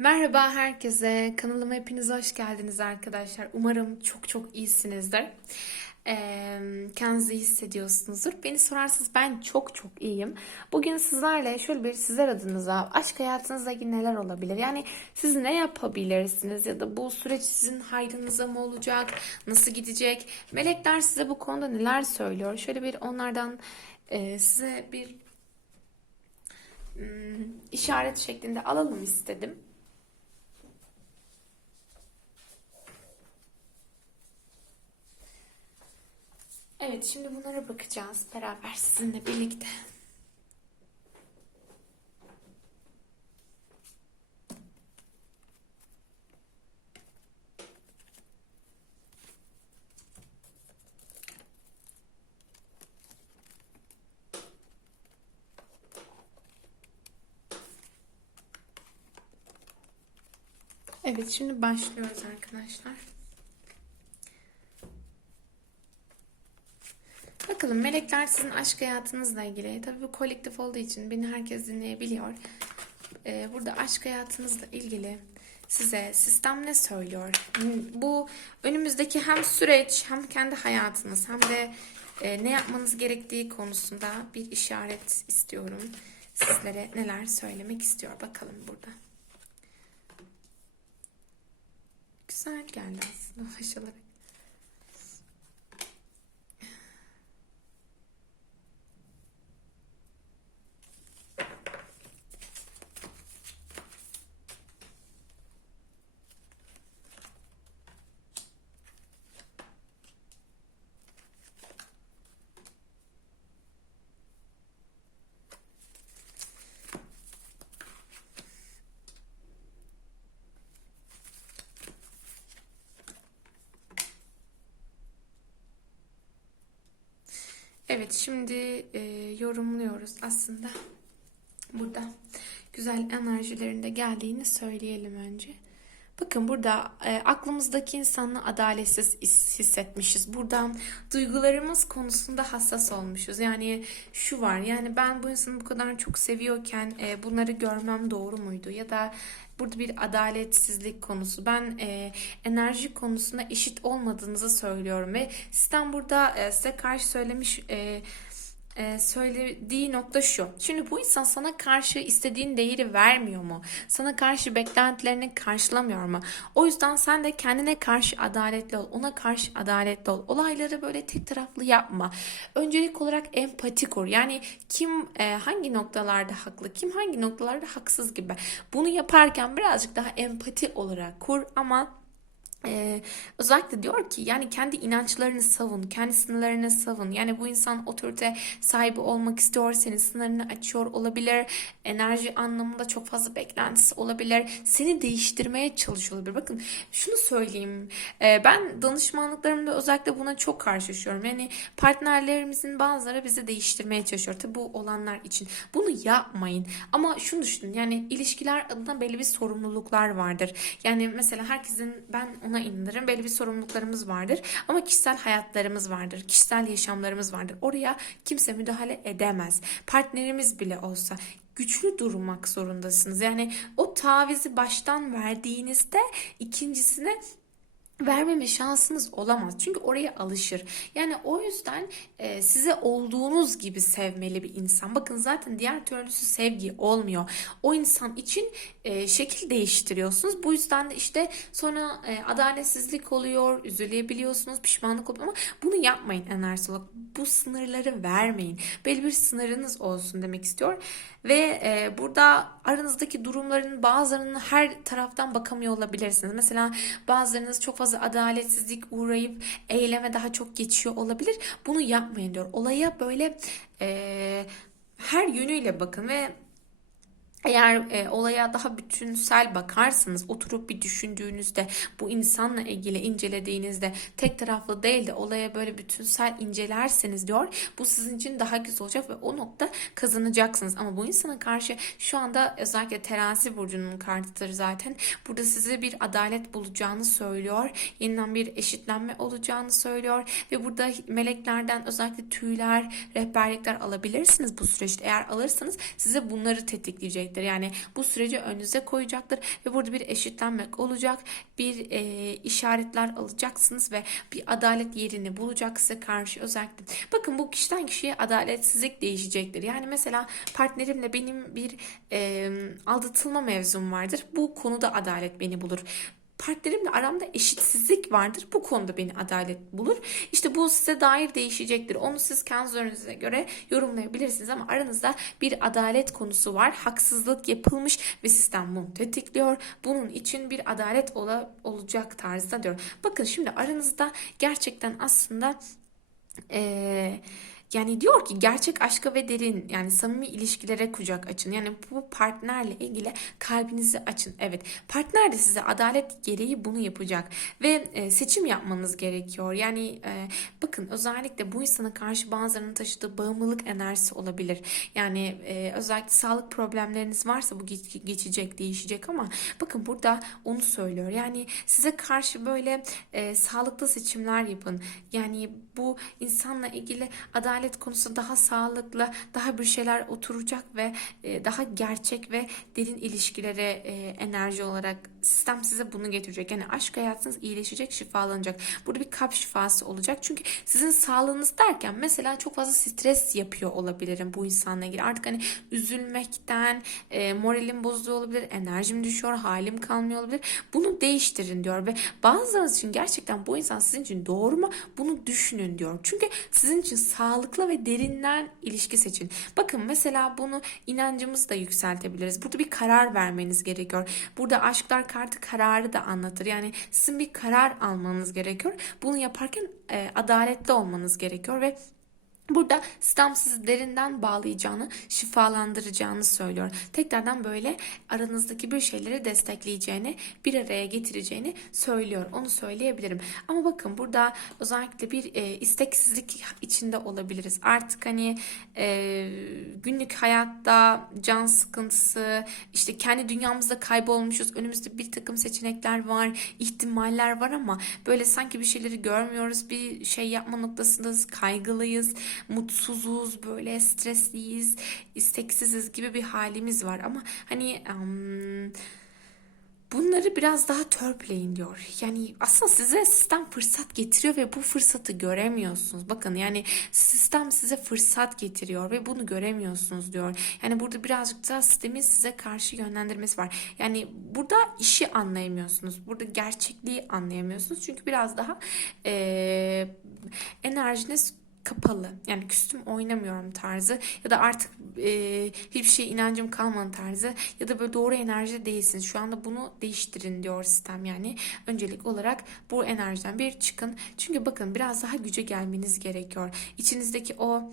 Merhaba herkese. Kanalıma hepiniz hoş geldiniz arkadaşlar. Umarım çok çok iyisinizdir. Kendinizi hissediyorsunuzdur. Beni sorarsanız ben çok çok iyiyim. Bugün sizlerle şöyle bir sizler adınıza aşk hayatınızda ilgili neler olabilir? Yani siz ne yapabilirsiniz ya da bu süreç sizin hayrınıza mı olacak? Nasıl gidecek? Melekler size bu konuda neler söylüyor? Şöyle bir onlardan size bir hmm, işaret şeklinde alalım istedim. Evet, şimdi bunlara bakacağız beraber sizinle birlikte. Evet, şimdi başlıyoruz arkadaşlar. Bakalım melekler sizin aşk hayatınızla ilgili. Tabii bu kolektif olduğu için beni herkes dinleyebiliyor. Ee, burada aşk hayatınızla ilgili size sistem ne söylüyor? Bu önümüzdeki hem süreç hem kendi hayatınız hem de e, ne yapmanız gerektiği konusunda bir işaret istiyorum. Sizlere neler söylemek istiyor bakalım burada. Güzel geldi aslında baş Evet şimdi e, yorumluyoruz aslında. Burada güzel enerjilerinde geldiğini söyleyelim önce. Bakın burada e, aklımızdaki insanla adaletsiz hissetmişiz. Buradan duygularımız konusunda hassas olmuşuz. Yani şu var yani ben bu insanı bu kadar çok seviyorken e, bunları görmem doğru muydu? Ya da burada bir adaletsizlik konusu. Ben e, enerji konusunda eşit olmadığınızı söylüyorum ve sistem burada e, size karşı söylemiş... E, e, söylediği nokta şu. Şimdi bu insan sana karşı istediğin değeri vermiyor mu? Sana karşı beklentilerini karşılamıyor mu? O yüzden sen de kendine karşı adaletli ol. Ona karşı adaletli ol. Olayları böyle tek taraflı yapma. Öncelik olarak empati kur. Yani kim e, hangi noktalarda haklı, kim hangi noktalarda haksız gibi. Bunu yaparken birazcık daha empati olarak kur ama ee, özellikle diyor ki yani kendi inançlarını savun, kendi sınırlarını savun. Yani bu insan otorite sahibi olmak istiyor, senin sınırını açıyor olabilir. Enerji anlamında çok fazla beklentisi olabilir. Seni değiştirmeye çalışıyor olabilir. Bakın şunu söyleyeyim. Ee, ben danışmanlıklarımda özellikle buna çok karşılaşıyorum. Yani partnerlerimizin bazıları bizi değiştirmeye çalışıyor. Tabi bu olanlar için. Bunu yapmayın. Ama şunu düşünün. Yani ilişkiler adına belli bir sorumluluklar vardır. Yani mesela herkesin ben ona inanırım. Belli bir sorumluluklarımız vardır. Ama kişisel hayatlarımız vardır. Kişisel yaşamlarımız vardır. Oraya kimse müdahale edemez. Partnerimiz bile olsa güçlü durmak zorundasınız. Yani o tavizi baştan verdiğinizde ikincisine vermeme şansınız olamaz. Çünkü oraya alışır. Yani o yüzden e, size olduğunuz gibi sevmeli bir insan. Bakın zaten diğer türlüsü sevgi olmuyor. O insan için e, şekil değiştiriyorsunuz. Bu yüzden de işte sonra e, adaletsizlik oluyor, üzülebiliyorsunuz, pişmanlık oluyor ama bunu yapmayın enerjisi olarak. Bu sınırları vermeyin. Belli bir sınırınız olsun demek istiyor. Ve e, burada aranızdaki durumların bazılarının her taraftan bakamıyor olabilirsiniz. Mesela bazılarınız çok fazla adaletsizlik uğrayıp eyleme daha çok geçiyor olabilir. Bunu yapmayın diyor. Olaya böyle e, her yönüyle bakın ve eğer e, olaya daha bütünsel bakarsanız, oturup bir düşündüğünüzde, bu insanla ilgili incelediğinizde tek taraflı değil de olaya böyle bütünsel incelerseniz diyor, bu sizin için daha güzel olacak ve o nokta kazanacaksınız. Ama bu insana karşı şu anda özellikle terazi burcunun kartıdır zaten. Burada size bir adalet bulacağını söylüyor. Yeniden bir eşitlenme olacağını söylüyor ve burada meleklerden özellikle tüyler, rehberlikler alabilirsiniz bu süreçte. Eğer alırsanız size bunları tetikleyecek geçirecektir. Yani bu süreci önünüze koyacaktır ve burada bir eşitlenmek olacak. Bir e, işaretler alacaksınız ve bir adalet yerini bulacak size karşı özellikle. Bakın bu kişiden kişiye adaletsizlik değişecektir. Yani mesela partnerimle benim bir e, aldatılma mevzum vardır. Bu konuda adalet beni bulur partnerimle aramda eşitsizlik vardır. Bu konuda beni adalet bulur. İşte bu size dair değişecektir. Onu siz kendi üzerinize göre yorumlayabilirsiniz ama aranızda bir adalet konusu var. Haksızlık yapılmış ve sistem bunu tetikliyor. Bunun için bir adalet ola, olacak tarzda diyor. Bakın şimdi aranızda gerçekten aslında eee yani diyor ki gerçek aşka ve derin yani samimi ilişkilere kucak açın. Yani bu partnerle ilgili kalbinizi açın. Evet partner de size adalet gereği bunu yapacak ve e, seçim yapmanız gerekiyor. Yani e, bakın özellikle bu insana karşı bazılarının taşıdığı bağımlılık enerjisi olabilir. Yani e, özellikle sağlık problemleriniz varsa bu geç- geçecek, değişecek ama bakın burada onu söylüyor. Yani size karşı böyle e, sağlıklı seçimler yapın. Yani bu insanla ilgili adalet konusunda daha sağlıklı, daha bir şeyler oturacak ve e, daha gerçek ve derin ilişkilere e, enerji olarak sistem size bunu getirecek. Yani aşk hayatınız iyileşecek, şifalanacak. Burada bir kalp şifası olacak. Çünkü sizin sağlığınız derken mesela çok fazla stres yapıyor olabilirim bu insanla ilgili. Artık hani üzülmekten e, moralim bozuluyor olabilir, enerjim düşüyor, halim kalmıyor olabilir. Bunu değiştirin diyor ve bazılarınız için gerçekten bu insan sizin için doğru mu? Bunu düşünün diyor. Çünkü sizin için sağlıklı ve derinden ilişki seçin. Bakın mesela bunu inancımızı da yükseltebiliriz. Burada bir karar vermeniz gerekiyor. Burada aşklar kartı kararı da anlatır. Yani sizin bir karar almanız gerekiyor. Bunu yaparken e, adaletli olmanız gerekiyor ve Burada sistem sizi derinden bağlayacağını, şifalandıracağını söylüyor. Tekrardan böyle aranızdaki bir şeyleri destekleyeceğini, bir araya getireceğini söylüyor. Onu söyleyebilirim. Ama bakın burada özellikle bir e, isteksizlik içinde olabiliriz. Artık hani e, günlük hayatta can sıkıntısı, işte kendi dünyamızda kaybolmuşuz. Önümüzde bir takım seçenekler var, ihtimaller var ama böyle sanki bir şeyleri görmüyoruz. Bir şey yapma noktasındayız, kaygılıyız mutsuzuz, böyle stresliyiz, isteksiziz gibi bir halimiz var. Ama hani um, bunları biraz daha törpüleyin diyor. Yani aslında size sistem fırsat getiriyor ve bu fırsatı göremiyorsunuz. Bakın yani sistem size fırsat getiriyor ve bunu göremiyorsunuz diyor. Yani burada birazcık daha sistemin size karşı yönlendirmesi var. Yani burada işi anlayamıyorsunuz. Burada gerçekliği anlayamıyorsunuz. Çünkü biraz daha e, enerjiniz kapalı. Yani küstüm oynamıyorum tarzı ya da artık e, hiçbir şey inancım kalmadı tarzı ya da böyle doğru enerjide değilsiniz. Şu anda bunu değiştirin diyor sistem yani. Öncelik olarak bu enerjiden bir çıkın. Çünkü bakın biraz daha güce gelmeniz gerekiyor. İçinizdeki o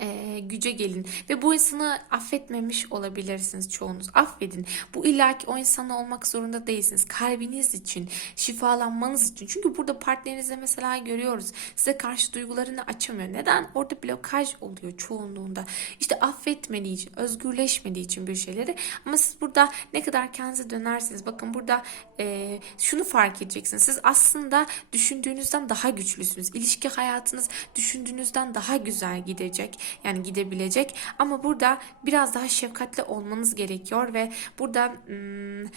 e, güce gelin ve bu insanı affetmemiş olabilirsiniz çoğunuz. Affedin. Bu illaki o insanla olmak zorunda değilsiniz. Kalbiniz için, şifalanmanız için. Çünkü burada partnerinize mesela görüyoruz. Size karşı duygularını açamıyor. Neden? Orada blokaj oluyor çoğunluğunda. İşte affetmediği için, özgürleşmediği için bir şeyleri. Ama siz burada ne kadar kendinize dönersiniz. Bakın burada e, şunu fark edeceksiniz. Siz aslında düşündüğünüzden daha güçlüsünüz. İlişki hayatınız düşündüğünüzden daha güzel gidecek. Yani gidebilecek. Ama burada biraz daha şefkatli olmanız gerekiyor ve burada ım,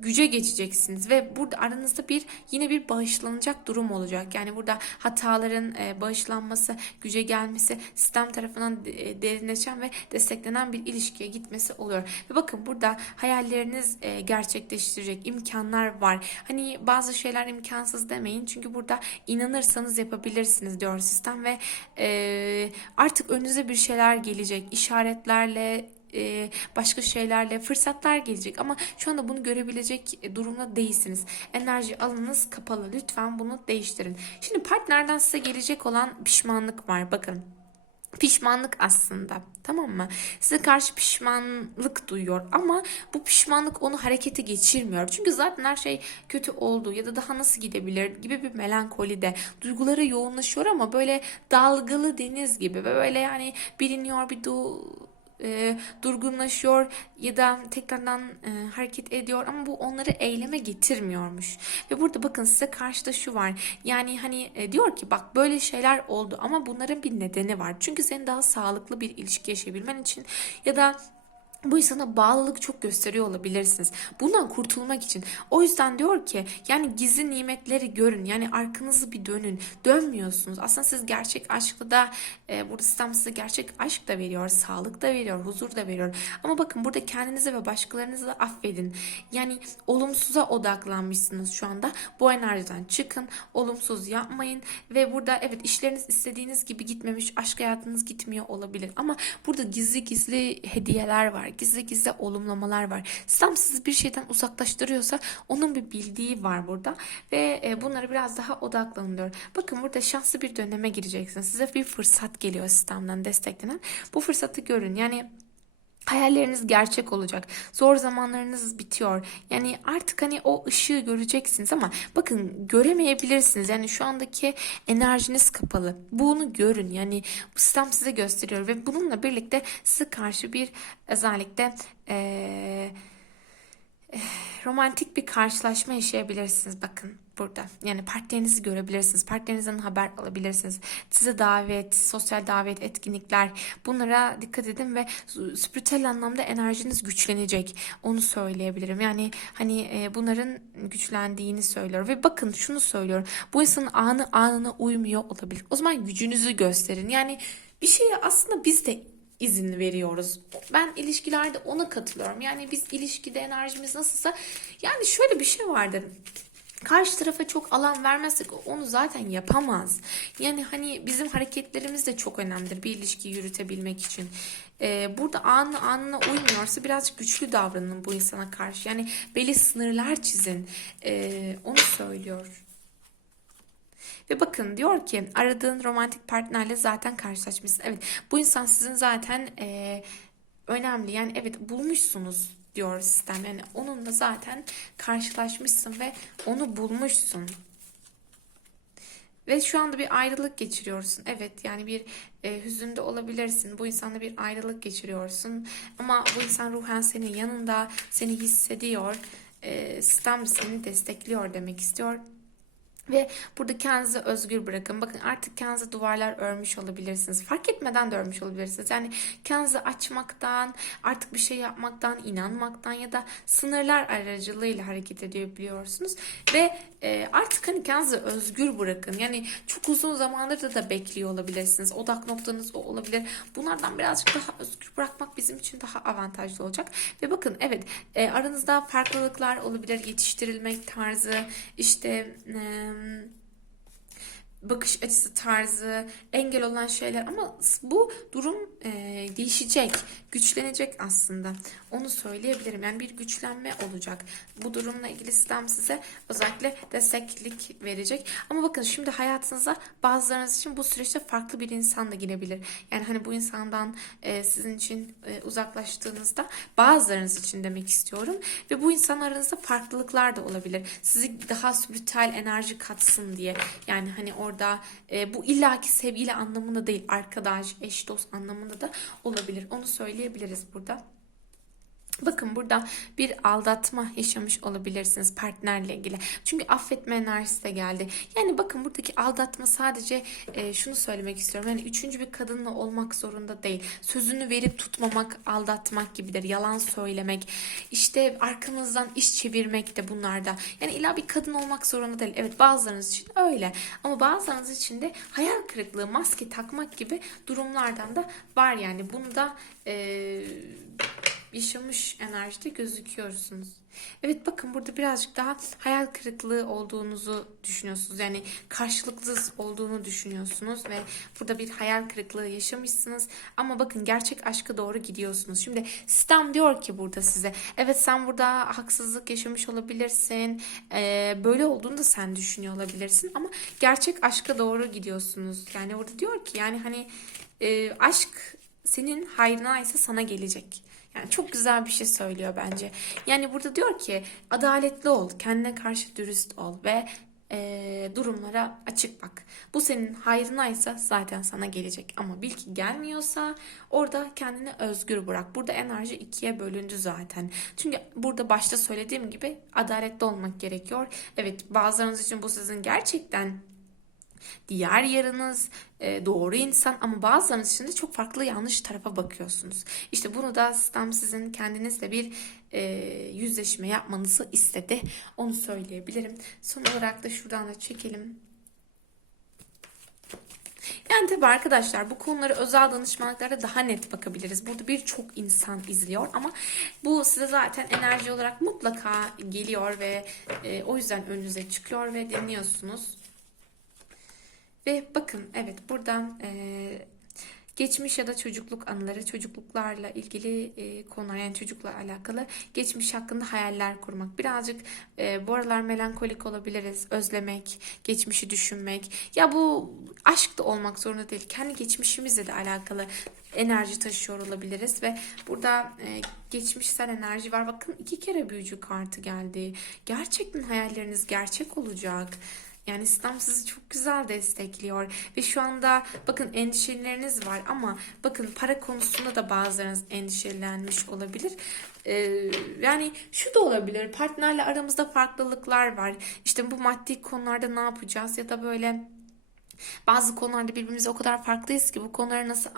güce geçeceksiniz ve burada aranızda bir yine bir bağışlanacak durum olacak. Yani burada hataların e, bağışlanması, güce gelmesi, sistem tarafından e, derinleşen ve desteklenen bir ilişkiye gitmesi oluyor. Ve bakın burada hayalleriniz e, gerçekleştirecek imkanlar var. Hani bazı şeyler imkansız demeyin çünkü burada inanırsanız yapabilirsiniz diyor sistem ve e, artık önünüze bir şeyler gelecek işaretlerle e, başka şeylerle fırsatlar gelecek ama şu anda bunu görebilecek durumda değilsiniz. Enerji alanınız kapalı. Lütfen bunu değiştirin. Şimdi partnerden size gelecek olan pişmanlık var. Bakın. Pişmanlık aslında tamam mı? Size karşı pişmanlık duyuyor ama bu pişmanlık onu harekete geçirmiyor. Çünkü zaten her şey kötü oldu ya da daha nasıl gidebilir gibi bir melankoli de duyguları yoğunlaşıyor ama böyle dalgalı deniz gibi ve böyle yani biliniyor bir du e, durgunlaşıyor ya da tekrardan e, hareket ediyor ama bu onları eyleme getirmiyormuş. Ve burada bakın size karşıda şu var. Yani hani e, diyor ki bak böyle şeyler oldu ama bunların bir nedeni var. Çünkü senin daha sağlıklı bir ilişki yaşayabilmen için ya da bu insana bağlılık çok gösteriyor olabilirsiniz. Bundan kurtulmak için. O yüzden diyor ki yani gizli nimetleri görün. Yani arkanızı bir dönün. Dönmüyorsunuz. Aslında siz gerçek aşkı da e, burada sistem size gerçek aşk da veriyor. Sağlık da veriyor. Huzur da veriyor. Ama bakın burada kendinizi ve başkalarınızı da affedin. Yani olumsuza odaklanmışsınız şu anda. Bu enerjiden çıkın. Olumsuz yapmayın. Ve burada evet işleriniz istediğiniz gibi gitmemiş. Aşk hayatınız gitmiyor olabilir. Ama burada gizli gizli hediyeler var. Gizli gizli olumlamalar var. Sistem sizi bir şeyden uzaklaştırıyorsa onun bir bildiği var burada. Ve e, bunlara biraz daha odaklanın diyor. Bakın burada şanslı bir döneme gireceksiniz. Size bir fırsat geliyor sistemden desteklenen. Bu fırsatı görün. Yani Hayalleriniz gerçek olacak. Zor zamanlarınız bitiyor. Yani artık hani o ışığı göreceksiniz ama bakın göremeyebilirsiniz. Yani şu andaki enerjiniz kapalı. Bunu görün. Yani bu sistem size gösteriyor ve bununla birlikte size karşı bir özellikle eee romantik bir karşılaşma yaşayabilirsiniz bakın burada. Yani partnerinizi görebilirsiniz. Partnerinizden haber alabilirsiniz. Size davet, sosyal davet, etkinlikler bunlara dikkat edin ve spiritüel anlamda enerjiniz güçlenecek. Onu söyleyebilirim. Yani hani e, bunların güçlendiğini söylüyor ve bakın şunu söylüyor. Bu insanın anı anına uymuyor olabilir. O zaman gücünüzü gösterin. Yani bir şeye aslında biz de izin veriyoruz. Ben ilişkilerde ona katılıyorum. Yani biz ilişkide enerjimiz nasılsa yani şöyle bir şey vardır. Karşı tarafa çok alan vermezsek onu zaten yapamaz. Yani hani bizim hareketlerimiz de çok önemlidir bir ilişkiyi yürütebilmek için. Ee, burada anı anına uymuyorsa birazcık güçlü davranın bu insana karşı. Yani belli sınırlar çizin. Ee, onu söylüyor. Ve bakın diyor ki aradığın romantik partnerle zaten karşılaşmışsın. Evet bu insan sizin zaten e, önemli. Yani evet bulmuşsunuz diyor sistem. Yani onunla zaten karşılaşmışsın ve onu bulmuşsun. Ve şu anda bir ayrılık geçiriyorsun. Evet yani bir e, hüzünde olabilirsin. Bu insanla bir ayrılık geçiriyorsun. Ama bu insan ruhen senin yanında, seni hissediyor. E, sistem seni destekliyor demek istiyor. Ve burada kendinizi özgür bırakın. Bakın artık kendinize duvarlar örmüş olabilirsiniz. Fark etmeden de örmüş olabilirsiniz. Yani kendinizi açmaktan, artık bir şey yapmaktan, inanmaktan ya da sınırlar aracılığıyla hareket edebiliyorsunuz. Ve e, artık hani kendinizi özgür bırakın. Yani çok uzun zamandır da bekliyor olabilirsiniz. Odak noktanız o olabilir. Bunlardan birazcık daha özgür bırakmak bizim için daha avantajlı olacak. Ve bakın evet e, aranızda farklılıklar olabilir. Yetiştirilmek tarzı, işte... E, 嗯 bakış açısı tarzı, engel olan şeyler ama bu durum e, değişecek, güçlenecek aslında. Onu söyleyebilirim. Yani bir güçlenme olacak. Bu durumla ilgili sistem size özellikle desteklik verecek. Ama bakın şimdi hayatınıza bazılarınız için bu süreçte farklı bir insan da girebilir. Yani hani bu insandan e, sizin için e, uzaklaştığınızda bazılarınız için demek istiyorum. Ve bu insan aranızda farklılıklar da olabilir. Sizi daha spiritüel enerji katsın diye. Yani hani orada e, bu illaki sevgili anlamında değil. Arkadaş, eş, dost anlamında da olabilir. Onu söyleyebiliriz burada. Bakın burada bir aldatma yaşamış olabilirsiniz partnerle ilgili. Çünkü affetme enerjisi de geldi. Yani bakın buradaki aldatma sadece e, şunu söylemek istiyorum. Yani üçüncü bir kadınla olmak zorunda değil. Sözünü verip tutmamak aldatmak gibidir. Yalan söylemek. işte arkanızdan iş çevirmek de bunlarda. Yani illa bir kadın olmak zorunda değil. Evet bazılarınız için öyle. Ama bazılarınız için de hayal kırıklığı, maske takmak gibi durumlardan da var yani. Bunu da e, yaşamış enerjide gözüküyorsunuz. Evet bakın burada birazcık daha hayal kırıklığı olduğunuzu düşünüyorsunuz. Yani karşılıklı olduğunu düşünüyorsunuz ve burada bir hayal kırıklığı yaşamışsınız. Ama bakın gerçek aşka doğru gidiyorsunuz. Şimdi sistem diyor ki burada size evet sen burada haksızlık yaşamış olabilirsin. Ee, böyle olduğunu da sen düşünüyor olabilirsin. Ama gerçek aşka doğru gidiyorsunuz. Yani burada diyor ki yani hani e, aşk senin hayrına ise sana gelecek. Yani çok güzel bir şey söylüyor bence. Yani burada diyor ki adaletli ol, kendine karşı dürüst ol ve e, durumlara açık bak. Bu senin hayrınaysa zaten sana gelecek. Ama bil ki gelmiyorsa orada kendini özgür bırak. Burada enerji ikiye bölündü zaten. Çünkü burada başta söylediğim gibi adaletli olmak gerekiyor. Evet bazılarınız için bu sizin gerçekten diğer yarınız e, doğru insan ama bazılarınız için de çok farklı yanlış tarafa bakıyorsunuz. İşte bunu da sistem sizin kendinizle bir e, yüzleşme yapmanızı istedi. Onu söyleyebilirim. Son olarak da şuradan da çekelim. Yani tabii arkadaşlar bu konuları özel danışmanlıklarda daha net bakabiliriz. Burada birçok insan izliyor ama bu size zaten enerji olarak mutlaka geliyor ve e, o yüzden önünüze çıkıyor ve dinliyorsunuz. Ve bakın evet buradan e, geçmiş ya da çocukluk anıları, çocukluklarla ilgili e, konular yani çocukla alakalı geçmiş hakkında hayaller kurmak. Birazcık e, bu aralar melankolik olabiliriz, özlemek, geçmişi düşünmek. Ya bu aşk da olmak zorunda değil. Kendi geçmişimizle de alakalı enerji taşıyor olabiliriz ve burada e, geçmişsel enerji var. Bakın iki kere büyücü kartı geldi. Gerçekten hayalleriniz gerçek olacak. Yani sistem sizi çok güzel destekliyor ve şu anda bakın endişeleriniz var ama bakın para konusunda da bazılarınız endişelenmiş olabilir. Ee, yani şu da olabilir partnerle aramızda farklılıklar var. İşte bu maddi konularda ne yapacağız ya da böyle bazı konularda birbirimize o kadar farklıyız ki bu konuları nasıl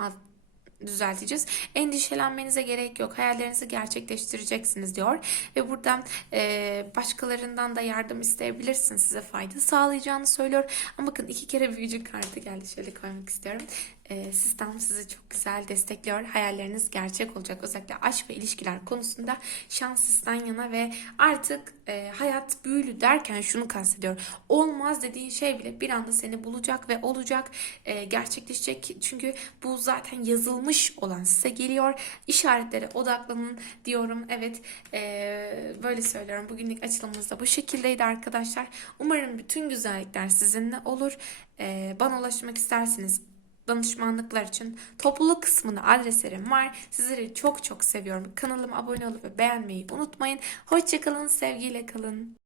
düzelteceğiz. Endişelenmenize gerek yok. Hayallerinizi gerçekleştireceksiniz diyor. Ve buradan e, başkalarından da yardım isteyebilirsiniz. Size fayda sağlayacağını söylüyor. Ama bakın iki kere büyücü kartı geldi. Şöyle koymak istiyorum. E, sistem sizi çok güzel destekliyor. Hayalleriniz gerçek olacak. Özellikle aşk ve ilişkiler konusunda şans sizden yana ve artık e, hayat büyülü derken şunu kastediyor. Olmaz dediğin şey bile bir anda seni bulacak ve olacak. E, gerçekleşecek. Çünkü bu zaten yazılmış olan size geliyor. İşaretlere odaklanın diyorum. Evet e, böyle söylüyorum. Bugünlük açılımımız da bu şekildeydi arkadaşlar. Umarım bütün güzellikler sizinle olur. E, bana ulaşmak isterseniz danışmanlıklar için topluluk kısmında adreslerim var. Sizleri çok çok seviyorum. Kanalıma abone olup beğenmeyi unutmayın. Hoşçakalın, sevgiyle kalın.